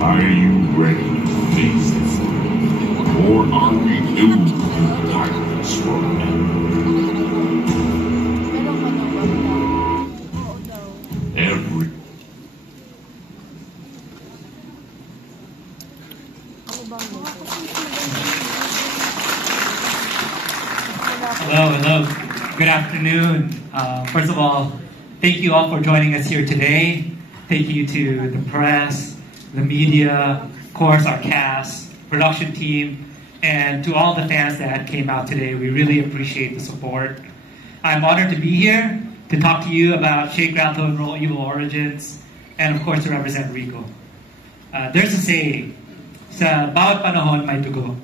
Are you ready to face this? Or are we doomed to darkness every Hello. Good afternoon. First of all, thank you all for joining us here today. Thank you to the press, the media, of course our cast, production team, and to all the fans that came out today. We really appreciate the support. I'm honored to be here to talk to you about Shake, Rattle, and Roll Evil Origins, and of course to represent Rico. There's a saying, sa bawat panahon may dugo.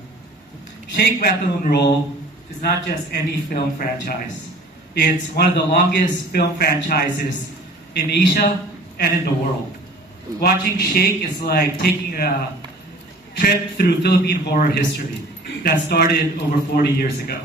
Shake, Rattle, and Roll is not just any film franchise. It's one of the longest film franchises in Asia and in the world. Watching Shake is like taking a trip through Philippine horror history that started over 40 years ago.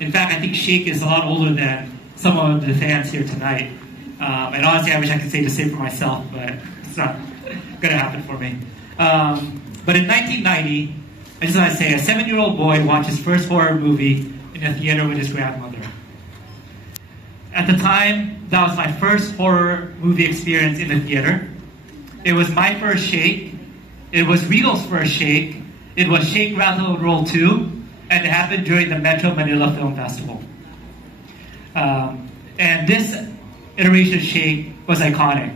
In fact, I think Shake is a lot older than some of the fans here tonight. And honestly, I wish I could say the same for myself, but it's not going to happen for me. But in 1990, I just want to say, a 7-year-old boy watched his first horror movie in a theater with his grandmother. At the time, that was my first horror movie experience in the theater. It was my first Shake. It was Regal's first Shake. It was Shake, Rattle, and Roll 2, and it happened during the Metro Manila Film Festival. And this iteration of Shake was iconic.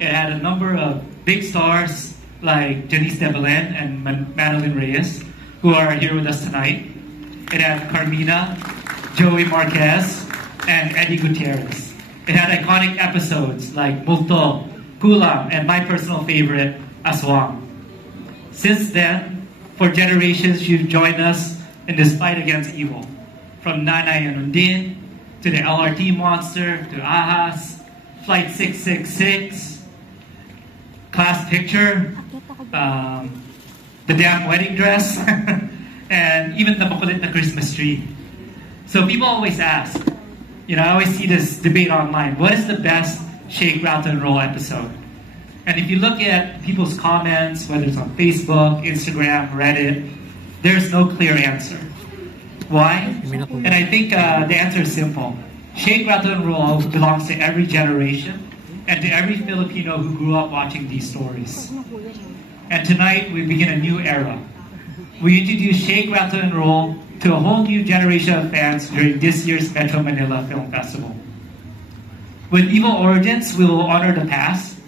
It had a number of big stars like Janice de Belen and Madeline Reyes, who are here with us tonight. It had Carmina, Joey Marquez, and Eddie Gutierrez. It had iconic episodes like Multo, Kulam, and my personal favorite, Aswang. Since then, for generations, you've joined us in this fight against evil. From Nanay and Undin, to the LRT Monster, to Ahas, Flight 666, Class Picture, the damn wedding dress, and even the makulit na Christmas tree. So people always ask, I always see this debate online, what is the best Shake, Rattle, and Roll episode? And if you look at people's comments, whether it's on Facebook, Instagram, Reddit, there's no clear answer. Why? And I think the answer is simple. Shake, Rattle, and Roll belongs to every generation and to every Filipino who grew up watching these stories. And tonight, we begin a new era. We introduce Shake, Rattle, and Roll to a whole new generation of fans during this year's Metro Manila Film Festival. With Evil Origins, we will honor the past.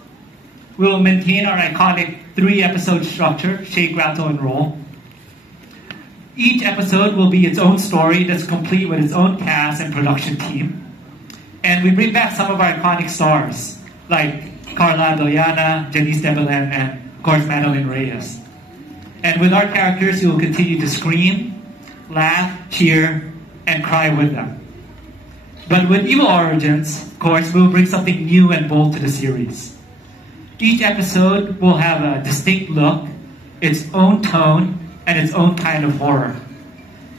We will maintain our iconic 3-episode structure, Shake, Rattle, and Roll. Each episode will be its own story that's complete with its own cast and production team. And we bring back some of our iconic stars, like Carla Doyana, Janice de Belen, and of course Madeline Reyes. And with our characters, you will continue to scream, laugh, cheer, and cry with them. But with Evil Origins, of course, we will bring something new and bold to the series. Each episode will have a distinct look, its own tone, and its own kind of horror.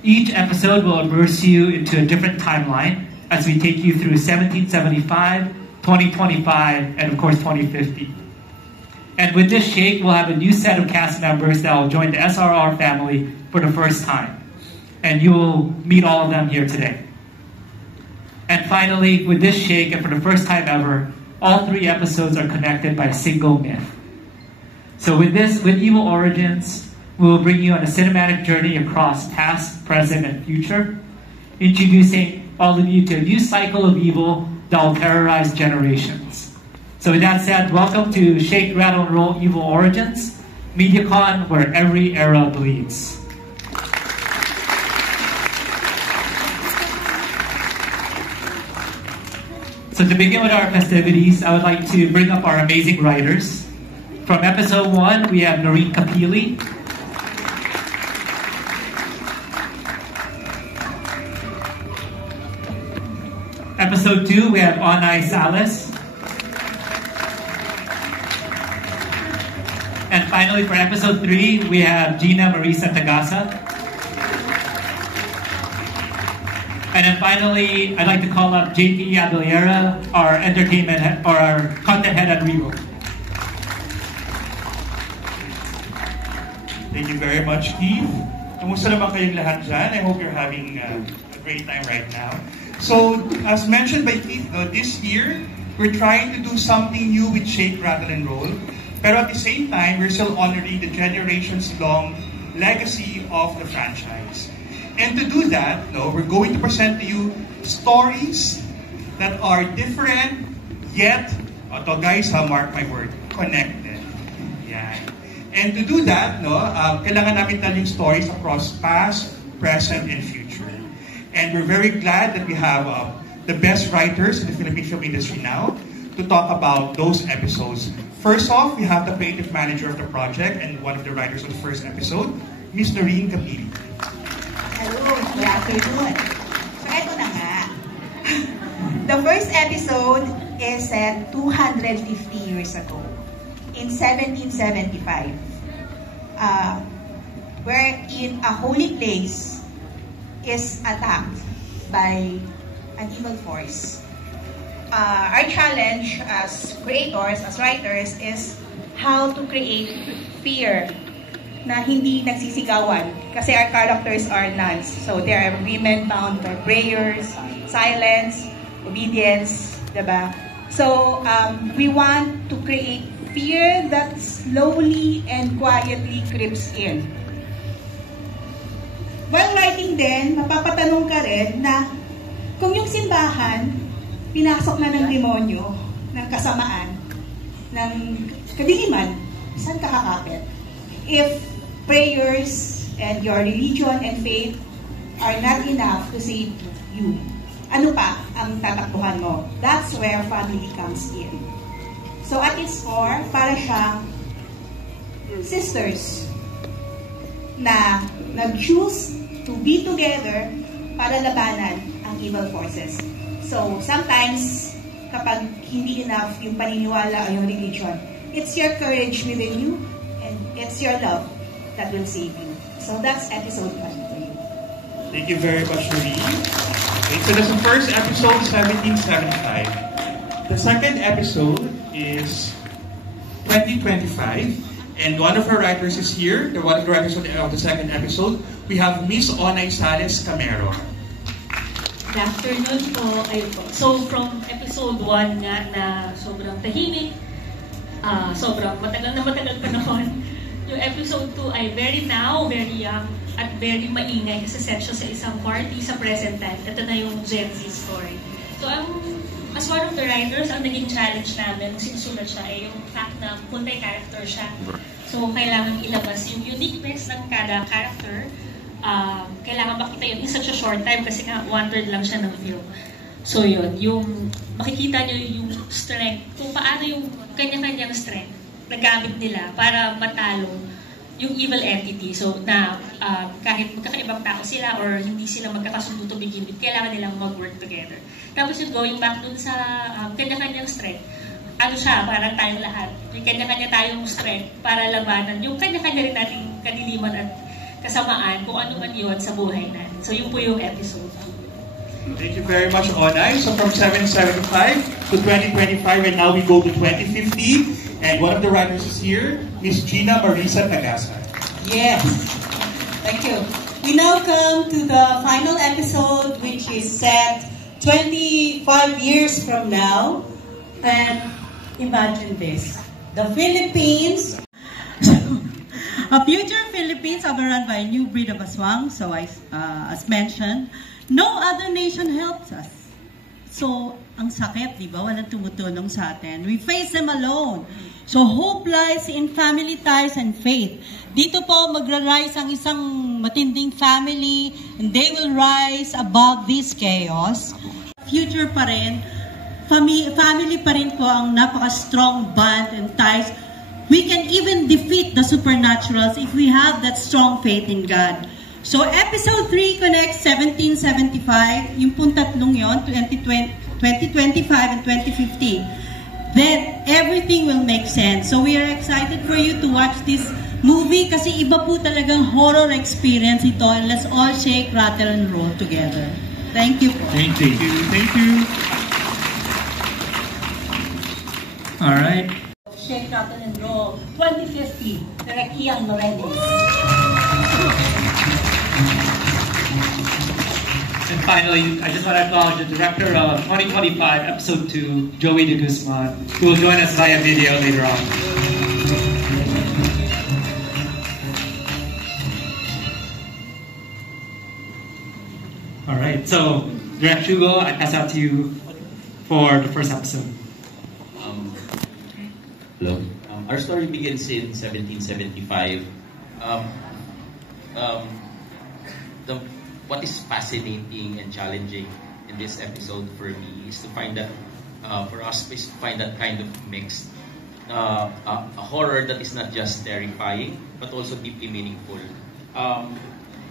Each episode will immerse you into a different timeline as we take you through 1775, 2025, and of course 2050. And with this Shake, we'll have a new set of cast members that will join the SRR family for the first time. And you will meet all of them here today. And finally, with this Shake, and for the first time ever, all 3 episodes are connected by a single myth. So with Evil Origins, we will bring you on a cinematic journey across past, present, and future, introducing all of you to a new cycle of evil that will terrorize generations. So with that said, welcome to Shake, Rattle, and Roll Evil Origins, MediaCon, where every era bleeds. So to begin with our festivities, I would like to bring up our amazing writers. From episode 1, we have Noreen Kapili. Episode 2, we have Onay Salas. And finally, for episode 3, we have Gina Marisa Tagasa. And then finally, I'd like to call up JP Abelera, our entertainment head, or our content head at Regal. Thank you very much, Keith. Kumusta naman kayong lahat dyan? I hope you're having a great time right now. So, as mentioned by Keith, this year, we're trying to do something new with Shake, Rattle, and Roll. Pero at the same time, we're still honoring the generations-long legacy of the franchise. And to do that, we're going to present to you stories that are different, yet, guys, mark my word, connected. Yeah. And to do that, kailangan namin tell yung stories across past, present, and future. And we're very glad that we have the best writers in the Philippine film industry now to talk about those episodes. First off, we have the creative manager of the project and one of the writers of the first episode, Ms. Noreen Capili. Hello, good afternoon. So, eto na nga. The first episode is set 250 years ago, in 1775, wherein a holy place is attacked by an evil force. Our challenge as creators, as writers, is how to create fear na hindi nagsisigawan. Kasi our characters are nuns. So there are women bound for prayers, silence, obedience, diba? So we want to create fear that slowly and quietly creeps in. While writing din, mapapatanong ka rin na kung yung simbahan, pinasok na ng demonyo, ng kasamaan, ng kadiliman, saan ka kakapit? If prayers and your religion and faith are not enough to save you, ano pa ang tatakbuhan mo? That's where family comes in. So at its core, para siyang sisters na nag-choose to be together para labanan ang evil forces. So sometimes, kapag hindi enough yung paniniwala o yung religion, it's your courage within you and it's your love that will save you. So that's episode 1 for you. Thank you very much, Noreen. Okay, so that's the first episode, 1775. The second episode is 2025, and one of our writers is here. One of the writers of the second episode. We have Miss Onay Sales Camero. Good afternoon po. Ayun po. So from episode 1 nga na sobrang tahimik, sobrang matagal panahon. Yung episode 2 ay very now, very young, at very maingay kasi set siya sa isang party sa present time. Ito na yung Gen Z story. So as one of the writers, ang naging challenge namin, sinusulat siya ay yung fact na multi-character siya. So kailangan ilabas yung uniqueness ng kada character. Kailangan makita yun in such a short time kasi nga 1/3 lang siya ng film. So yun, yung makikita nyo yung strength, kung paano yung kanya-kanyang strength na gamit nila para matalo yung evil entity. So na kahit magkakaibang tao sila or hindi sila magkakasundo to begin with, kailangan nilang mag-work together. Tapos yung going back dun sa kanya-kanyang strength, ano siya, parang tayong lahat. May kanya-kanya tayong strength para labanan yung kanya-kanya rin nating kadiliman at kasamaan kung ano man yun sa buhay natin. So yun po yung episode. Thank you very much, Onay. So from 775 to 2025, and now we go to 2050. And one of the writers is here, Miss Gina Marisa Tagasa. Yes. Thank you. We now come to the final episode, which is set 25 years from now. And imagine this. The Philippines... A future Philippines overrun by a new breed of aswang. So as mentioned, no other nation helps us. So, ang sakit, di ba? Walang tumutulong sa atin. We face them alone. So, hope lies in family ties and faith. Dito po, magra-rise ang isang matinding family, and they will rise above this chaos. Future pa rin, family pa rin po ang napaka-strong bond and ties. We can even defeat the supernaturals if we have that strong faith in God. So, episode 3 connects 1775, yung pong tatlong yun, 2025 and 2050. Then, everything will make sense. So, we are excited for you to watch this movie kasi iba po talagang horror experience ito, and let's all shake, rattle, and roll together. Thank you po. Thank you. Thank you. All right. Shake, rattle, and roll 2050. Direct Ian Lorenz. And finally, I just want to acknowledge the director of 2025, Episode 2, Joey De Guzman, who will join us via video later on. All right, so Direct Hugo, I pass out to you for the first episode. Hello. Our story begins in 1775. What is fascinating and challenging in this episode for me is to find that, for us, is to find that kind of mix, a horror that is not just terrifying, but also deeply meaningful.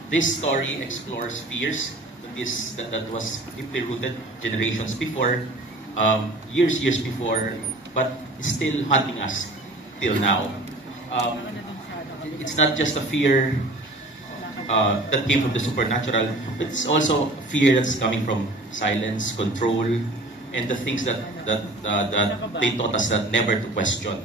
This story explores fears that was deeply rooted generations before, years before, but still haunting us till now. It's not just a fear that came from the supernatural, but it's also fear that's coming from silence, control, and the things that they taught us that never to question.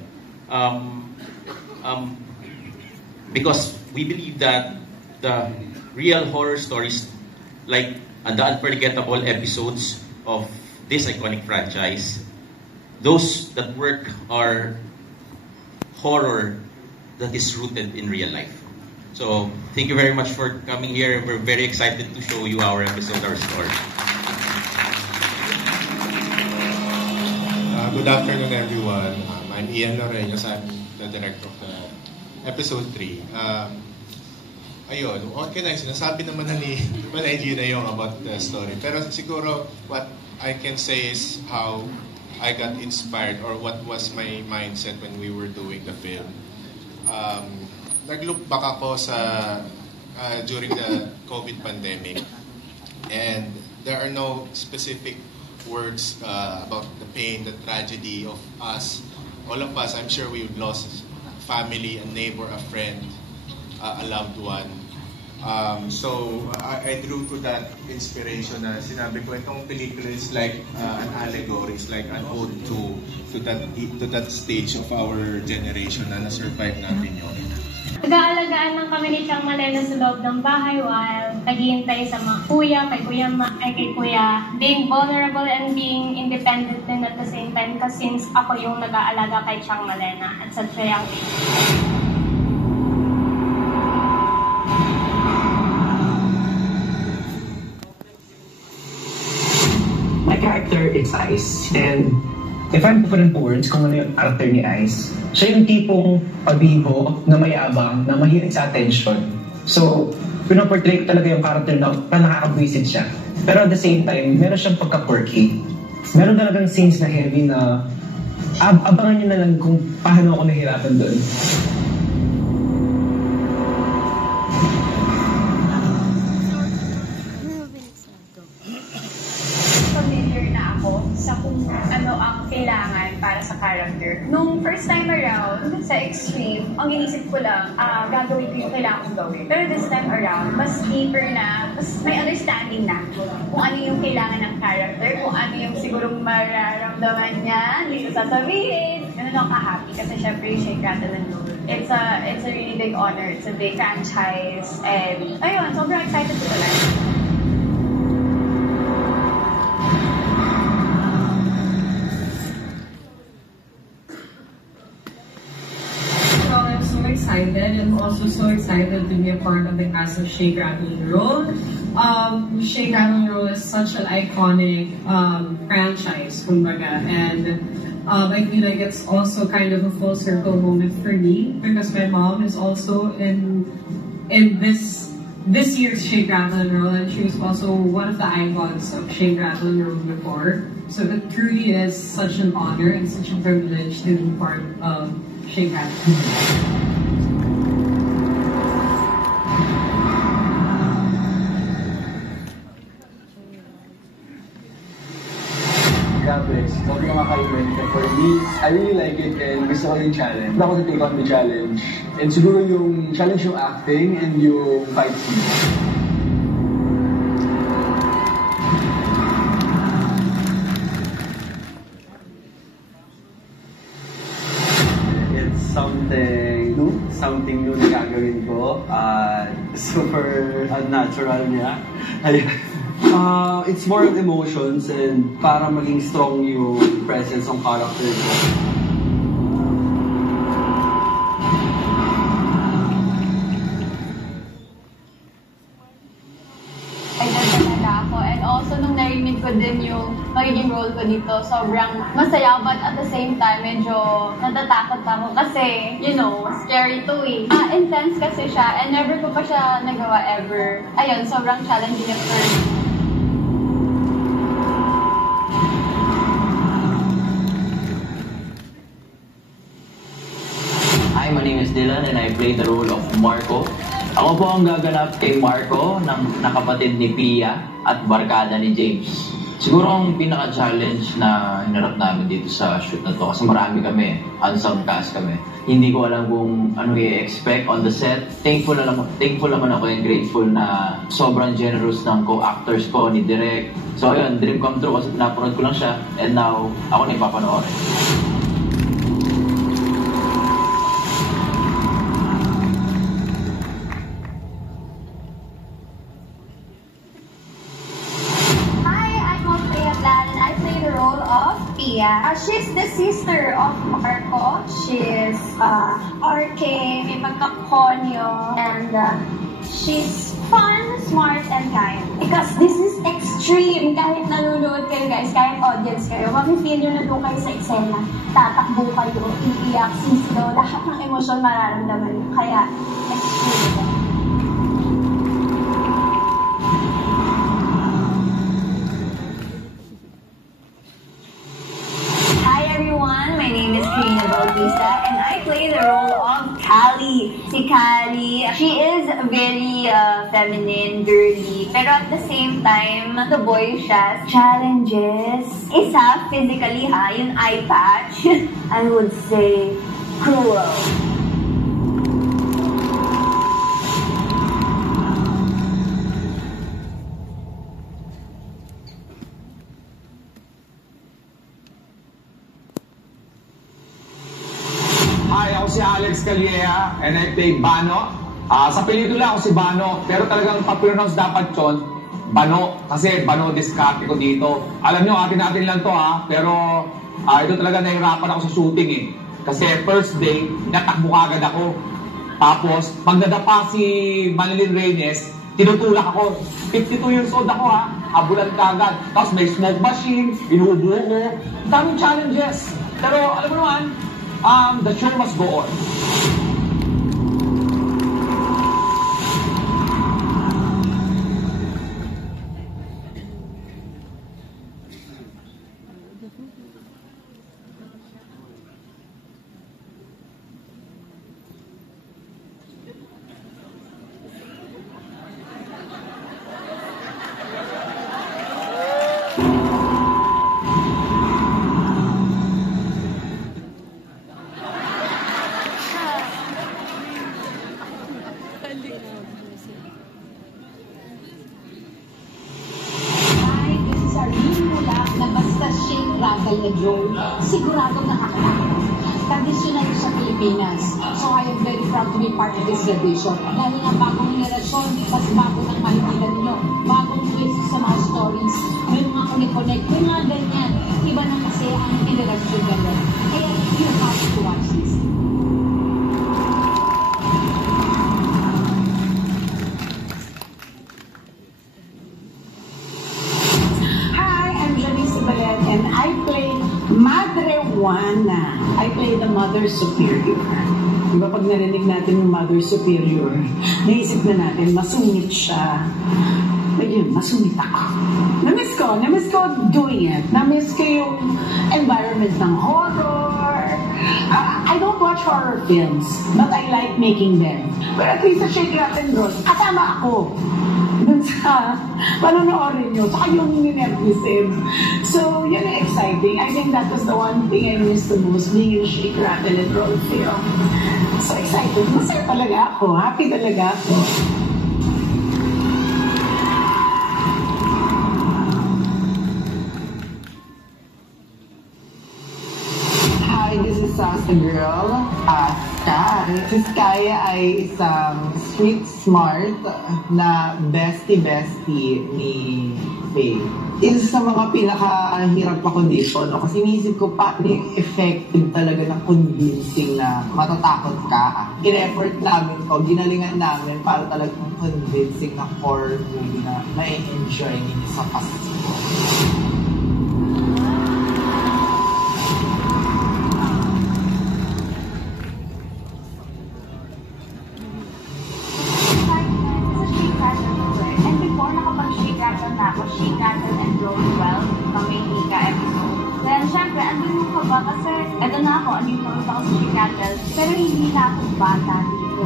Because we believe that the real horror stories, like the unforgettable episodes of this iconic franchise, those that work are horror that is rooted in real life. So, thank you very much for coming here. We're very excited to show you our episode, our story. Good afternoon, everyone. I'm Ian Loreños. I'm the director of the episode 3. Ayun, okay na, sinasabi naman na ni Manay na yung about the story. Pero siguro, what I can say is how I got inspired or what was my mindset when we were doing the film. Nag-look back ako sa during the COVID pandemic, and there are no specific words about the pain, the tragedy of us. All of us, I'm sure we've lost family, a neighbor, a friend, a loved one. So I drew to that inspiration na sinabi ko, itong pelikula is like an allegory, it's like an ode to that stage of our generation na na-survive natin yun. Nag-aalagaan ng kami ni Chang Malena sa loob ng bahay while naghihintay sa mga kuya, kay kuya, being vulnerable and being independent din at the same time kasi since ako yung nag-aalaga kay Chang Malena at such a young age. My character is Ice, and if I'm to put into words kung ano yung character ni Ice, siya yung tipong pabibo na mayabang, na mahilig sa attention. So, pinaportray ko talaga yung character na nakakabwisit siya. Pero at the same time, meron siyang pagka-quirky. Meron talagang scenes na heavy na abangan nyo na lang kung paano ako nahirapan doon. Sa kung ano ang kailangan para sa character. Nung first time around, sa Extreme, ang inisip ko lang, gagawin ko yung kailangan kong gawin. Pero this time around, mas deeper na, mas may understanding na kung ano yung kailangan ng character, kung ano yung sigurong mararamdaman niya, hindi ko sasabihin. Ganun ako ka-happy kasi syempre yung Shake, Rattle, and Roll. It's a really big honor. It's a big franchise. And ayun, sobrang excited ko talaga. Excited and also so excited to be a part of the cast of Shake, Rattle, and Roll. Shake, Rattle, and Roll is such an iconic franchise, kumbaga, and I feel like it's also kind of a full circle moment for me because my mom is also in this year's Shake, Rattle, and Roll, and she was also one of the icons of Shake, Rattle, and Roll before. So it truly is such an honor and such a privilege to be part of Shake, Rattle, and Roll. Sobrang nakaka-event. For me, I really like it and gusto ko yung challenge. Ako to take on the challenge. And siguro yung challenge yung acting and yung fight scene. It's something new na gagawin ko. Super unnatural niya. It's more of emotions and para maging strong yung presence ng character ko. Ako. And also, nung narinig ko din yung magiging role ko dito, sobrang masaya, but at the same time, medyo natatakot ako kasi, you know, scary to eh. Intense kasi siya, and never ko pa siya nagawa ever. Ayun, sobrang challenging at first. Hi, my name is Dylan and I play the role of Marco. Ako po ang gaganap kay Marco, ng nakapatid ni Pia at barkada ni James. Siguro ang pinaka-challenge na hinarap namin dito sa shoot na to kasi marami kami, ensemble cast kami. Hindi ko alam kung ano i-expect on the set. Thankful naman ako and grateful na sobrang generous ng co-actors ko, ni Direk. So ayun, dream come true kasi pinapanood ko lang siya and now ako na ipapanoorin. She's the sister of Marco. She's RK, may pagkakonyo, and she's fun, smart, and kind. Because this is extreme. Kahit nanonood kayo guys, kahit audience kayo, mami-feel nyo na doon kayo sa eksena. Tatakbo kayo, iiyak, sisigaw, lahat ng emosyon mararamdaman nyo. Kaya, extreme. My name is Karina Bautista and I play the role of Callie. Si Callie, she is very feminine, girly, pero at the same time, the boy siya. Challenges. Isa, physically yung eye patch. I would say, cruel. Si Alex Calleja and I play Bano. Sa pelikula ako si Bano, pero talagang pa-pronounce dapat yun, Bano, kasi Bano diskarte ko dito. Alam nyo, atin-atin lang to pero ito talaga nahirapan ako sa shooting eh. Kasi first day, natakbo kagad ako. Tapos, pag nadapa si Manilyn Reyes, tinutulak ako. 52 years old ako habulan kagad. Tapos may smoke machine, inuubo ko. Daming challenges. Pero alam mo naman, the show must go on. Siguradong nakakatakot. Traditional sa Pilipinas. So I am very proud to be part of this tradition. Lalo na bagong generasyon, mas bago ng makikita ninyo. Bagong twist sa mga stories. May mga connect-connect, may mga ganyan. Iba na kasi ang generasyon ganyan. Kaya you have to watch this. Hi, I'm Janice Bayan and I play Madre Juana. I play the Mother Superior. Diba pag narinig natin yung Mother Superior, naisip na natin, masungit siya. Ayun, masungit ako. Na-miss ko doing it. Na-miss ko yung environment ng horror. I don't watch horror films, but I like making them. But at least sa Shake, Rattle, Roll, kasama ako. Dun sa panonoodin nyo, saka yung ninervism. So, yun ang exciting. I think that was the one thing I missed the most, being in Shake, Rattle, and Roll film. So excited. Masaya talaga ako. Happy talaga ako. Hi, this is a girl, Sky. Si Sky ay isang street smart na bestie-bestie ni Faye. Isa sa mga pinakahirap ako dito, no? Kasi iniisip ko pa yung effective talaga ng convincing na matatakot ka. In-effort namin ko, ginalingan namin para talagang convincing na horror movie na ma-enjoy ninyo sa Pasko. Shake, Rattle, and Roll 12 ng Maynila episode. Then, syempre, andun mo ka ba? Kasi, eto na ako, andun mo ako sa Shake, Rattle, pero hindi na ako bata dito.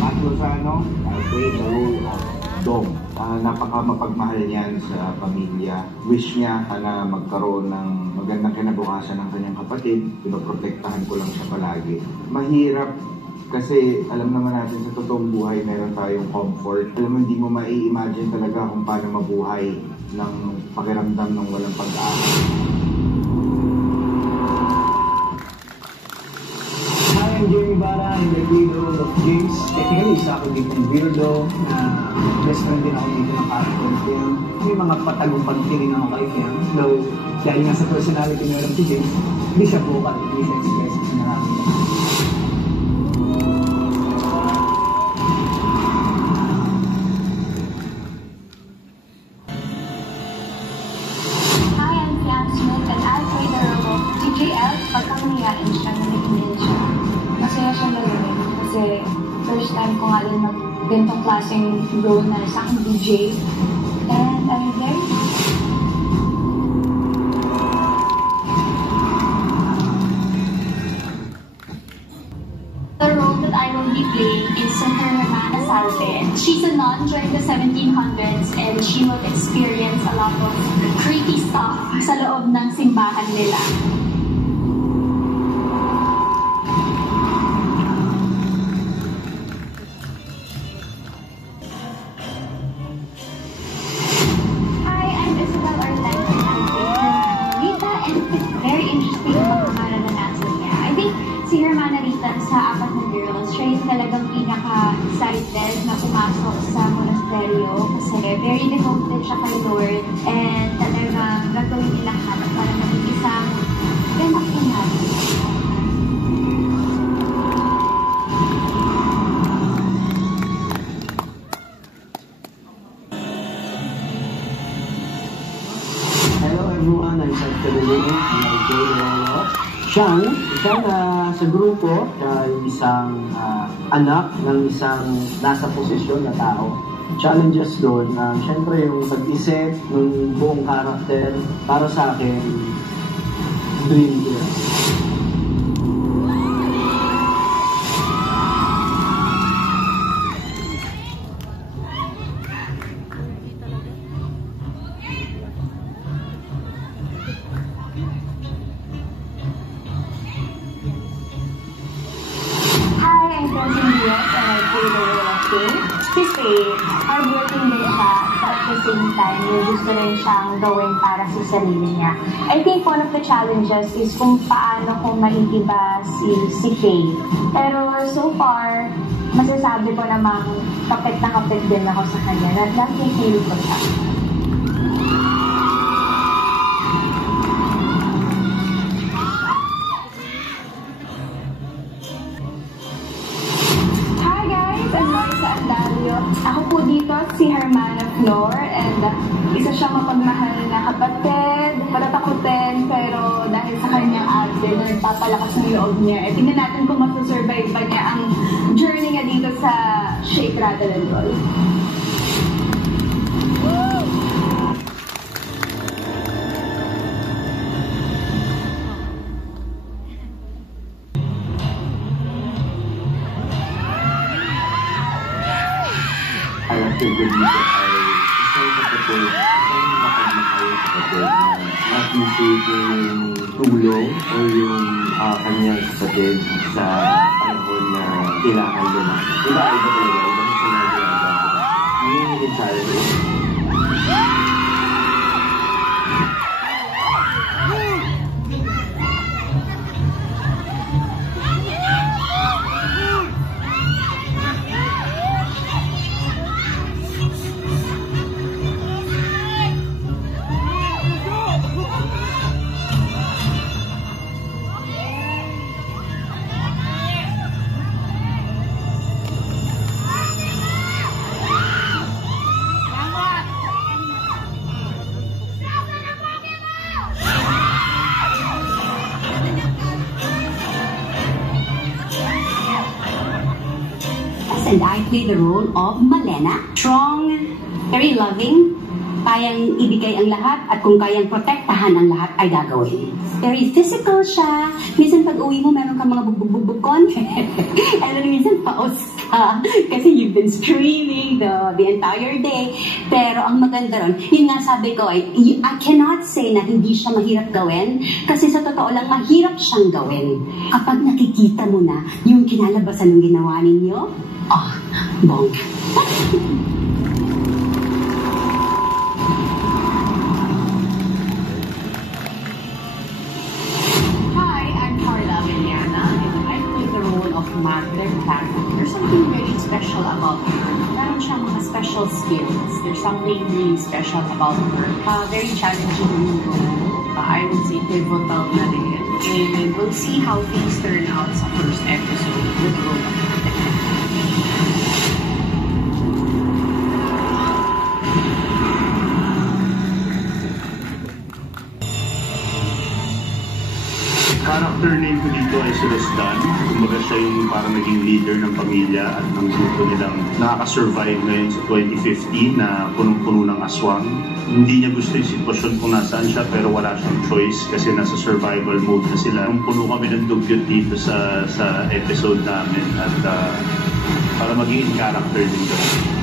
Matt Lozano, I play the role of Dom. Napaka mapagmahal niyan sa pamilya. Wish niya na magkaroon ng magandang kinabukasan ng kanyang kapatid. Pinoprotektahan ko lang siya palagi. Mahirap kasi alam naman natin sa totoong buhay meron tayong comfort. Alam mo, hindi mo mai-imagine talaga kung paano mabuhay ng pakiramdam ng walang pag-asa. Hi, I'm Jeremy Barra and I play the role of James. Technically, isa ako dito yung weirdo na best friend din ako dito ng character film. May mga patagong pagtingin ako kay Film. Though, dahil nga sa personality na alam si James, hindi siya vocal, hindi siya expressive na namin. Hi, I'm Fiam Smith and I play the role of TJL. Pagkakamayain siya na naging siya. Masaya siya gawin kasi first time ko nga din mag-gantong klaseng role na sa aking DJ. And I'm very The role that I will be playing is Hermana Salve. She's a nun during the 1700s and she will experience a lot of creepy stuff sa loob ng simbahan nila. Hi, I'm Isabel Orlando and I'm Rita, and it's very interesting ang mga naranasan niya. I think si Hermana Rita sa Apat na Girls, siya yung talagang pinaka-excited na pumasok sa monasteryo kasi very devoted siya kay Lord and talagang gagawin nila lahat para maging isang ganap natin. Hello everyone, I'm Seth Cavallini and I play the role of Sean. Isang sa grupo, siya yung isang anak ng isang nasa posisyon na tao. Challenges doon, syempre yung pag-isip ng buong karakter, para sa akin, dream girl. Hi, I'm Benson Diaz and I play the role of Faye. Si Faye, hardworking din siya, but at the same time, may gusto rin siyang gawin para sa sarili niya. I think one of the challenges is kung paano kung maiiba si Faye. Pero so far, masasabi ko namang kapit na kapit din ako sa kanya. Nakikili ko siya. Hi guys! I'm Marisa Andario. Ako po dito si Hermana Flor and isa siyang mapagmahal na kapatid, matatakutin pero dahil sa kanyang ate na nagpapalakas ng loob niya, tingnan natin kung masusurvive pa niya ang journey niya dito sa Shake, Rattle, and Roll. Character dito ay isang kapatid, isang mapagmahal kapatid na appreciate yung tulong o yung kanyang kapatid sa panahon na kailangan nila. Iba talaga, ibang scenario ang dapat. Hindi mo naging challenging. And I play the role of Malena. Strong, very loving, kayang ibigay ang lahat at kung kayang protektahan ang lahat ay gagawin. Very physical siya. Minsan pag uwi mo, meron kang mga bugbog-bugbog and then minsan paos ka kasi you've been screaming the entire day. Pero ang maganda ron, yun nga sabi ko ay, I cannot say na hindi siya mahirap gawin kasi sa totoo lang, mahirap siyang gawin. Kapag nakikita mo na yung kinalabasan ng ginawa ninyo, bong. Hi, I'm Carla Villana, and I play the role of Madre Clara. There's something very special about her. Meron siyang mga special skills. There's something really special about her. Very challenging role. I would say pivotal na rin. And we'll see how things turn out sa first episode with role of Madre Clara. Character name ko dito ay si Resdan. Kumbaga siya yung parang naging leader ng pamilya at ng grupo nilang nakaka-survive ngayon sa 2015 na punong-puno ng aswang. Hindi niya gusto yung sitwasyon kung nasaan siya pero wala siyang choice kasi nasa survival mode na sila. Puno kami ng dugyot dito sa episode namin at para maging character din doon.